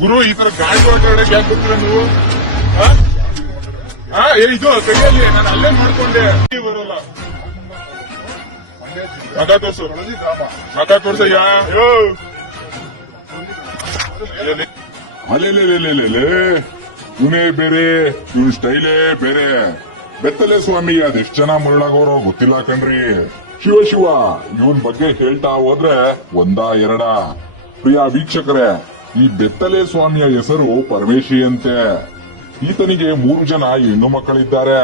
ಗುರು ಈ ತರ ಗಾಡಿ ಓಡಾಡಕ್ ಯಾಕೆ ಬರ್ತೀರಾ ನೀವು? ಏ, ಇದು ಕೈಯಲ್ಲಿ ನಾನು ಅಲ್ಲೇ ಮಾಡ್ಕೊಂಡೆ. ಬರಲ್ಲ ಮಗ ತೋರ್ಸು ಮಗ ತೋರ್ಸಯ್ಯ? ಅಲೆಲೆಲೆಲೆಲೆ ಇವನೇ ಬೇರೆ ಇವನ್ ಸ್ಟೈಲೇ ಬೇರೆ. ಬೆತ್ತಲೆ ಸ್ವಾಮಿ ಅದೆಷ್ಟ್ ಜನ ಮರಳಾಗೋರೋ ಗೊತ್ತಿಲ್ಲ ಕಣ್ರಿ. ಶಿವ ಶಿವ ಇವನ್ ಬಗ್ಗೆ ಹೇಳ್ತಾ ಹೋದ್ರೆ ಒಂದ ಎರಡ. ಪ್ರಿಯ ವೀಕ್ಷಕರೇ ಈ ಬೆತ್ತಲೆ ಸ್ವಾಮಿಯ ಹೆಸರು ಪರಮೇಶಿಯಂತೆ. ಈತನಿಗೆ ಮೂರು ಜನ ಹೆಣ್ಣು ಮಕ್ಕಳಿದ್ದಾರೆ.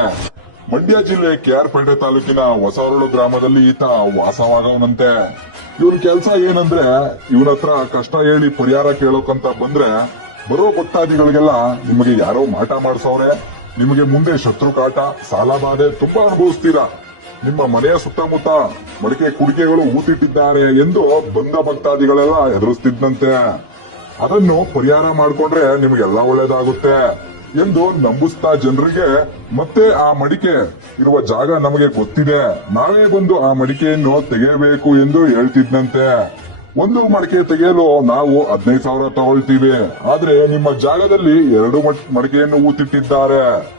ಮಂಡ್ಯ ಜಿಲ್ಲೆ ಕೆಆರ್ಪೇಟೆ ತಾಲೂಕಿನ ಹೊಸರುಳು ಗ್ರಾಮದಲ್ಲಿ ಈತ ವಾಸವಾಗವನಂತೆ. ಇವನ್ ಕೆಲಸ ಏನಂದ್ರೆ ಇವನ ಹತ್ರ ಕಷ್ಟ ಹೇಳಿ ಪರಿಹಾರ ಕೇಳೋಕಂತ ಬಂದ್ರೆ, ಬರೋ ಭಕ್ತಾದಿಗಳಿಗೆಲ್ಲ ನಿಮಗೆ ಯಾರೋ ಮಾಟ ಮಾಡಿಸವ್ರೆ. ನಿಮಗೆ ಮುಂದೆ ಶತ್ರು ಕಾಟ, ಸಾಲ ಬಾಧೆ ತುಂಬಾ ಅನುಭವಿಸ್ತೀರಾ. ನಿಮ್ಮ ಮನೆಯ ಸುತ್ತಮುತ್ತ ಮಡಿಕೆ ಕುಡಿಕೆಗಳು ಊತಿಟ್ಟಿದ್ದಾರೆ ಎಂದು ಬಂದ ಭಕ್ತಾದಿಗಳೆಲ್ಲ ಎದುರಿಸ್ತಿದ್ದಂತೆ ಅದನ್ನು ಪರಿಹಾರ ಮಾಡಿಕೊಂಡ್ರೆ ನಿಮಗೆಲ್ಲ ಒಳ್ಳೇದಾಗುತ್ತೆ ಎಂದು ನಂಬಿಸ್ತಾ ಜನರಿಗೆ ಮತ್ತೆ ಆ ಮಡಿಕೆ ಇರುವ ಜಾಗ ನಮಗೆ ಗೊತ್ತಿದೆ. ನಾವೇ ಬಂದು ಆ ಮಡಿಕೆಯನ್ನು ತೆಗೆಯಬೇಕು ಎಂದು ಹೇಳ್ತಿದ್ದಂತೆ ಒಂದು ಮಡಿಕೆ ತೆಗೆಯಲು ನಾವು ಹದಿನೈದು ಸಾವಿರ ತಗೊಳ್ತೀವಿ. ಆದ್ರೆ ನಿಮ್ಮ ಜಾಗದಲ್ಲಿ ಎರಡು ಮಡ್- ಮಡಿಕೆಯನ್ನು ಊತಿಟ್ಟಿದ್ದಾರೆ.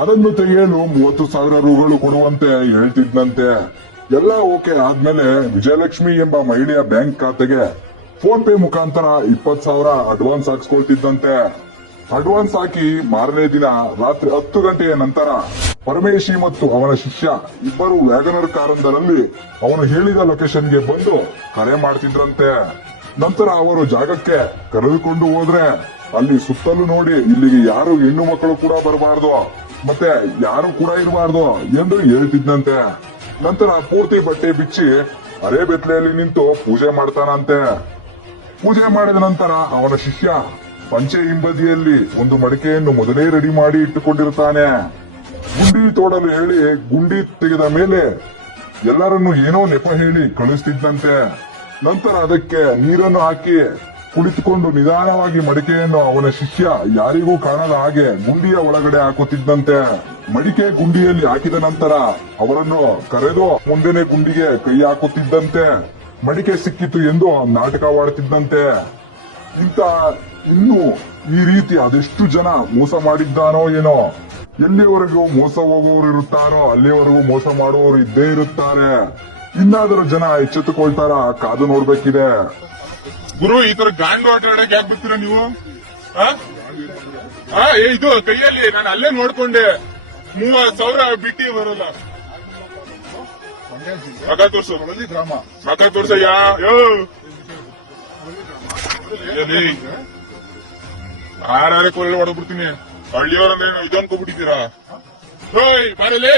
ಅದನ್ನು ತೆಗೆಯಲು ಮೂವತ್ತು ಸಾವಿರ ರೂಗಳು ಕೊಡುವಂತೆ ಹೇಳ್ತಿದ್ದಂತೆ ಎಲ್ಲ ಓಕೆ ಆದ್ಮೇಲೆ ವಿಜಯಲಕ್ಷ್ಮಿ ಎಂಬ ಮಹಿಳೆಯ ಬ್ಯಾಂಕ್ ಖಾತೆಗೆ ಫೋನ್ ಪೇ ಮುಖಾಂತರ ಇಪ್ಪತ್ ಸಾವಿರ ಅಡ್ವಾನ್ಸ್ ಹಾಕಿಸ್ಕೊಳ್ತಿದ್ದಂತೆ. ಅಡ್ವಾನ್ಸ್ ಹಾಕಿ ಮಾರನೇ ದಿನ ರಾತ್ರಿ ಹತ್ತು ಗಂಟೆಯ ನಂತರ ಪರಮೇಶಿ ಮತ್ತು ಅವನ ಶಿಷ್ಯ ಇಬ್ಬರು ವ್ಯಾಗನರ್ ಕಾರಂದರಲ್ಲಿ ಅವನು ಹೇಳಿದ ಲೊಕೇಶನ್ಗೆ ಬಂದು ಕರೆ ಮಾಡ್ತಿದ್ರಂತೆ. ನಂತರ ಅವರು ಜಾಗಕ್ಕೆ ಕರೆದುಕೊಂಡು ಹೋದ್ರೆ ಅಲ್ಲಿ ಸುತ್ತಲೂ ನೋಡಿ ಇಲ್ಲಿಗೆ ಯಾರು ಹೆಣ್ಣು ಮಕ್ಕಳು ಕೂಡ ಬರಬಾರ್ದು, ಮತ್ತೆ ಯಾರು ಕೂಡ ಇರಬಾರ್ದು ಎಂದು ಹೇಳ್ತಿದ್ದಂತೆ ನಂತರ ಪೂರ್ತಿ ಬಟ್ಟೆ ಬಿಚ್ಚಿ ಅರೆ ಬೆತ್ತಲೆಯಲ್ಲಿ ನಿಂತು ಪೂಜೆ ಮಾಡ್ತಾನಂತೆ. ಪೂಜೆ ಮಾಡಿದ ನಂತರ ಅವನ ಶಿಷ್ಯ ಪಂಚೆ ಹಿಂಬದಿಯಲ್ಲಿ ಒಂದು ಮಡಿಕೆಯನ್ನು ಮೊದಲೇ ರೆಡಿ ಮಾಡಿ ಇಟ್ಟುಕೊಂಡಿರುತ್ತಾನೆ. ಗುಂಡಿ ತೋಡಲು ಹೇಳಿ ಗುಂಡಿ ತೆಗೆದ ಮೇಲೆ ಎಲ್ಲರನ್ನು ಏನೋ ನೆಪ ಹೇಳಿ ಕಳಿಸ್ತಿದ್ದಂತೆ ನಂತರ ಅದಕ್ಕೆ ನೀರನ್ನು ಹಾಕಿ ಕುಳಿತುಕೊಂಡು ನಿಧಾನವಾಗಿ ಮಡಿಕೆಯನ್ನು ಅವನ ಶಿಷ್ಯ ಯಾರಿಗೂ ಕಾಣದ ಹಾಗೆ ಗುಂಡಿಯ ಒಳಗಡೆ ಹಾಕುತ್ತಿದ್ದಂತೆ. ಮಡಿಕೆ ಗುಂಡಿಯಲ್ಲಿ ಹಾಕಿದ ನಂತರ ಅವರನ್ನು ಕರೆದು ಮುಂದೆನೆ ಗುಂಡಿಗೆ ಕೈ ಹಾಕುತ್ತಿದ್ದಂತೆ. ಮಡಿಕೆ ಸಿಕ್ಕಿತು ಎಂದು ನಾಟಕವಾಡುತ್ತಿದ್ದಂತೆ ಇಂತ ಇನ್ನು ಈ ರೀತಿ ಅದೆಷ್ಟು ಜನ ಮೋಸ ಮಾಡಿದ್ದಾನೋ ಏನೋ. ಎಲ್ಲಿವರೆಗೂ ಮೋಸ ಹೋಗುವವರು ಇರುತ್ತಾರೋ, ಅಲ್ಲಿವರೆಗೂ ಮೋಸ ಮಾಡುವವರು ಇದ್ದೇ ಇರುತ್ತಾರೆ. ಇನ್ನಾದರೂ ಜನ ಎಚ್ಚೆತ್ತುಕೊಳ್ತಾರ? ಕಾದು ನೋಡ್ಬೇಕಿದೆ. ಗುರು, ಈ ತರ ಗಾಂಡು ಆಟ ಆಡಕ್ಕೆ ಯಾಕೆ ಬರ್ತೀರಾ ನೀವು? ಇದು ಕೈಯಲ್ಲಿ, ನಾನು ಅಲ್ಲೇ ನೋಡ್ಕೊಂಡೆ. ಮೂವತ್ತು ಸಾವಿರ ಬಿಟ್ಟಿ ಬರಲ್ಲ ಮಗ ತೋರ್ಸು ಗ್ರಾಮ ಮಗ ತೋರ್ಸಯ್ಯ? ಆರಾರೆ ಕೊರಳು ಹೊಡೆದ್ಬಿಡ್ತೀನಿ ಹಳ್ಳಿಯವರಂದ್ರೆ ಇದು ಅನ್ಕೋಬಿಟ್ಟಿದ್ದೀರಾ ಹೋಯ್ ಬಾರಲೇ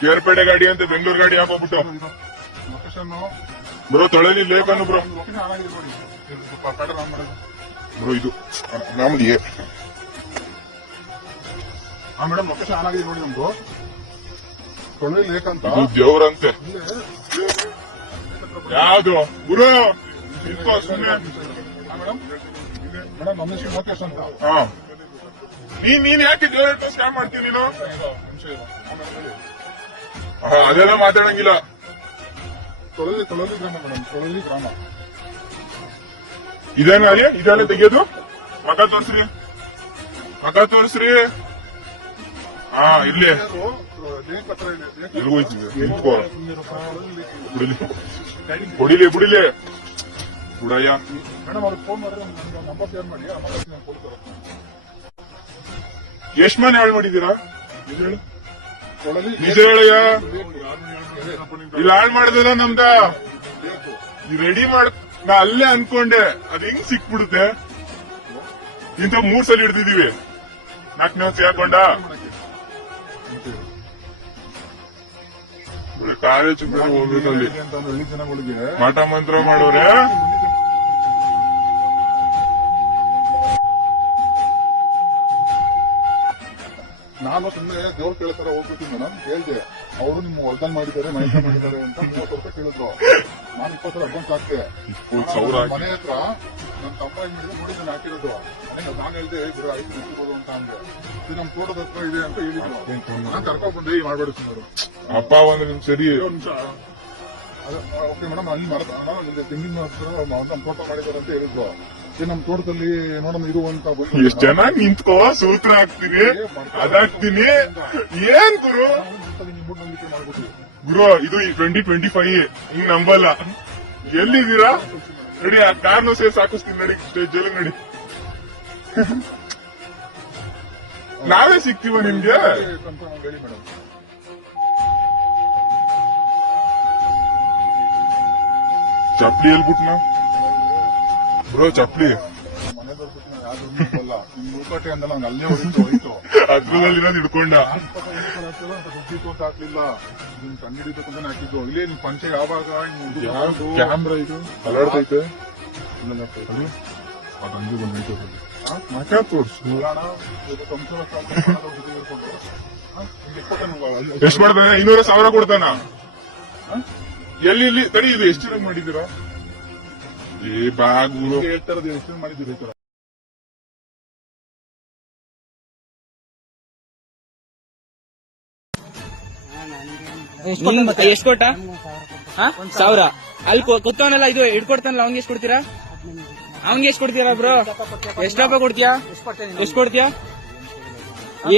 ಕೇರ್ಪೇಟೆ ಗಾಡಿ ಅಂತ ಬೆಂಗಳೂರು ಗಾಡಿ ಹಾಕೋಬಿಟ್ಟು ಬ್ರೋ ತೊಳಲಿ ಲೇಖನು ಬ್ರೋ ಬ್ರೋ ಇದು ನಮ್ದಿಗೆ ಹಾ ಮೇಡಮ್ ಲೊಕೇಶನ್ ಆನ್ ನೋಡಿ ನಮ್ದು ತೊಳಲಿ ಲೇಖಂತ? ದೇವ್ರಂತೆ. ಯಾವ್ದು? ಗುರು! ಸುಮ್ಮನೆ ಹಾ ಮೇಡಮ್. ಮೇಡಮ್ ನಮ್ಮ ಹೆಸರು ಲೋಕೇಶ್ ಅಂತ. ಹಾ. ನೀನ್ ನೀನ್ ಯಾಕೆ ದೇವ್ರ ಸ್ಕ್ಯಾಮ್ ಮಾಡ್ತೀನಿ ನೀನು? ಅದೆಲ್ಲ ಮಾತಾಡಂಗಿಲ್ಲ. ತೊಳಲಿ ತೊಳಲಿ ಗ್ರಾಮ ಮೇಡಮ್. ತೊಳಲಿ ಗ್ರಾಮ. ಇದೇನ ಇದೆಲ್ಲ ತೆಗಿಯೋದು? ಮಗ ತೋರಿಸ್ರಿ. ಮಗ ತೋರ್ಸ್ರಿ. ಹಾ ಇರ್ಲಿ ಅದು, ಲೇಕ್ ಇದೆ ಲೇಕ್ ಎಲ್ಗೂ ಹೋಯ್ತಿದೆ ನಿಂತ್ಕೋ. ಬಿಡಿಲಿ ಬಿಡಿಲಿ ಬಿಡಿಲಿ ಬಿಡಯ್ಯ ಎಷ್ಟ್ ಮನೆ ಹಾಳು ಮಾಡಿದೀರಾ ನಿಜ ಹೇಳಯ್ಯ. ಇಲ್ಲಿ ಹಾಳು ಮಾಡಿದಲ್ಲ ನಮ್ದ? ರೆಡಿ ಮಾಡ್ ನಾ ಅಲ್ಲೇ ಅನ್ಕೊಂಡೆ. ಅದ್ ಹೆಂಗ್ ಸಿಕ್ಬಿಡುತ್ತೆ? ಇಂಥ ಮೂರ್ ಸಲ ಹಿಡ್ದಿದೀವಿ ನಾಲ್ಕನೇ ನಿಮಿಷ ಹಾಕೊಂಡ ಕಾಲೇಜ್ ಹೋಗ್ಬೇಕಲ್ಲಿ ಮಾಟ ಮಂತ್ರ ಮಾಡೋರೆ? ನಾನು ಸುಮ್ಮನೆ ದೇವ್ರು ಕೇಳ್ತಾರ ಹೋಗ್ಬಿಟ್ಟು ಮೇಡಮ್. ಹೇಳ್ದೆ ಅವರು ನಿಮ್ಮ ಹೊಲ್ದಲ್ಲಿ ಮಾಡಿದ್ದಾರೆ ಮೈಸೂರು ಮಾಡಿದ್ದಾರೆ ಅಂತ ಮೂವತ್ತು ರೂಪಾಯಿ ಕೇಳಿದ್ರು. ನಾನು ಇಪ್ಪತ್ತು ಸಾವಿರ ಅಡ್ವಾನ್ಸ್ ಹಾಕ್ತೆ ಇಪ್ಪತ್ತು ಮನೆ ಹತ್ರ ನನ್ನ ತಮ್ಮ ಏನ್ ಮಾಡಿದ್ರು ನೋಡಿ ನಾನು ಹಾಕಿರೋದು. ನನಗೆ ನಾನು ಹೇಳ್ದೆ ಗುರು ಐದು ಮುಚ್ಚಿಬೋದು ಅಂತ ಅಂದೆ. ಇದು ನಮ್ಮ ತೋಟದ ಹತ್ರ ಇದೆ ಅಂತ ಹೇಳಿದ್ರು. ನಾನು ಕರ್ಕೊಂಡ್ ಬಂದೆ ಈ ಮಾಡ್ಬೇಡಿ ಸುಮಾರು ಅಪ್ಪ ಒಂದ್ ನಿಮ್ ಸರಿ ನಿಮಿಷ. ಓಕೆ ಮೇಡಮ್ ಅಲ್ಲಿ ಮರದ ನಿಮ್ಗೆ ತೆಂಗಿನ ಮರದ ನಮ್ಮ ತೋಟ ಮಾಡಿದಾರೆ ಅಂತ ಹೇಳಿದ್ರು. ನಮ್ಮ ತೋಟದಲ್ಲಿ ನೋಡಮ್ ಇದು ಅಂತ ಎಷ್ಟ್ ಜನ ನಿಂತ್ಕೋ ಸೂತ್ರ ಹಾಕ್ತೀನಿ ಅದಾಕ್ತೀನಿ ಏನ್ ಗುರು? ಮಾಡ್ಬಿಟ್ಟು ಗುರು ಇದು ಟ್ವೆಂಟಿ ಟ್ವೆಂಟಿ ಫೈವ್ ಹಿಂಗ್ ನಂಬಲ್ಲ. ಎಲ್ಲಿದ್ದೀರಾ? ನಡಿ ಆ ಕಾರ್ನು ಸೇರ್ಸ್ ಹಾಕಿಸ್ತೀನಿ ನಡಿ ಸ್ಟೇಜ್ ಅಲ್ಲಿ ನಡಿ. ನಾವೇ ಸಿಗ್ತೀವ ನಿಮ್ಗೆ? ಹೇಳಿ ಮೇಡಮ್ ಚಪ್ಲಿ ಬ್ರೋ ಚಪ್ಲಿ ಮನೆದವ್ರ ಬಿಟ್ಟು ನಂಗೆ ಅಲ್ಲೇ ಹೋಗಿತ್ತು ಹೋಯ್ತು. ಅದ್ರಲ್ಲಿರೋದು ಹಿಡ್ಕೊಂಡ. ಅಂತ ಹಾಕ್ಲಿಲ್ಲ ನಿಮ್ ಕಂಡಿಡಿಬೇಕು ಅಂತಾನೆ ಹಾಕಿದ್ದು ಇಲ್ಲೇ ನಿಮ್ ಪಂಚೆ ಯಾವಾಗ? ಇದು ಮಾಡ್ಕೊಂಡು ಕ್ಯಾಮ್ರಾ ಇದು. ಅಲಾಡ್ತೈತೆ ಇಲ್ಲೆಲ್ಲ ಹಾಕ್ತಾರೆ. ಅದು ಹಂಗೆ ಬಂದೈತೆ ಹಾ? ನಾಕ ತೋರ್ಸು? ಇದು ಸಂಸಾರ ಸಾಲ ಮಾಡೋದು ಇದು ಹಾ? ಹಿಂಗೆ ಇಪ್ಪತ್ತೊಂದು ಅಲ್ಲಿ- ಎಷ್ಟ್ ಮಾಡ್ತಾನೆ ಇನ್ನೂರ ಸಾವಿರ ಕೊಡ್ತಾನ? ಎಲ್ಲಿ ಇಲ್ಲಿ? ತಡಿ ಇದು ಎಷ್ಟು ಮಾಡಿದಿರ ಮಾಡಿದ್ದೀರಾ? ಏ ಬಾಗ್ ಹೇಳ್ತಾರ ಎಷ್ಟು ಮಾಡಿದ್ದೀರಿ ಎಷ್ಟು ಕೊಟ್ಟ ಸಾವಿರ. ಅಲ್ಲಿ ಕೂತವನಲ್ಲ ಇದು ಹಿಡ್ಕೊಡ್ತಾನಲ್ಲ ಅವ್ನಿಗೆ ಎಷ್ಟು ಕೊಡ್ತೀರಾ? ಅವ್ನಿಗೆ ಎಷ್ಟು ಕೊಡ್ತೀರಾ ಬ್ರೋ? ಎಷ್ಟು ರೂಪಾಯಿ ಕೊಡ್ತೀಯಾ? ಎಷ್ಟು ಕೊಡ್ತೀಯಾ?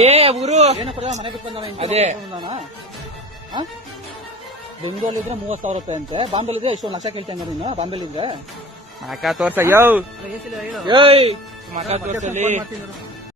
ಏ ಗುರು. ಅದೇ. ಬೆಂಗಳೂರಲ್ಲಿ ಇದ್ರೆ ಮೂವತ್ ಸಾವಿರ ರೂಪಾಯಿ ಅಂತೆ. ಬಾಂಬೆಲ್ ಇದ್ರೆ ಎಷ್ಟೊಂದು ಲಕ್ಷ ಕೇಳ್ತೇನೆ ನೀನು ಬಾಂಬೆಲ್ ಇದ್ರೆ ಮಕ ತೋರ್ಸ ಯೋ. ಏಯ್ ಮಕ ತೋರ್ಸಲ್ಲಿ.